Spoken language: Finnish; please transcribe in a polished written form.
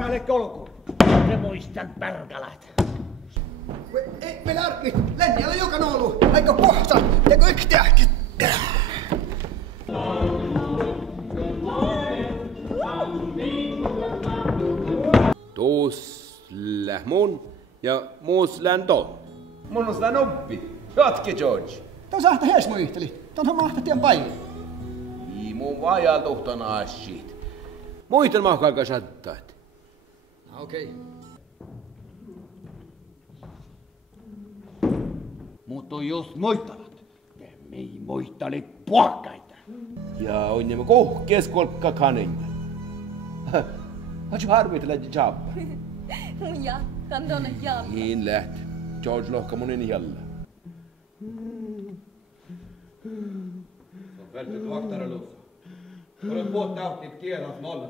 Pärälle kolkuun. Me muistan pärkäläät. Ei me lärkit. Lenniällä joka noulu. Aika puhta. Teko yksiäkin. Tuus lähmun ja muus län ton. Mun on sitä noppi. Jatki, George. Tuon sahta hees muisteli. Tuonhan mahta tien päivä. Ii mun vajaa tuhtana asiit. Muistan mahkaika sattaat. Okei. Mut on just muistavat. Me ei muistali puokkaita. Ja on nämä kohkeeskolkka kanenga. Hatsi harvitella jabba. Ja, kan tuonne jaa. Niin läht. George lohka monen jalla. Vältty tuoktara lussa. Olet puhut tähtit kielas molla.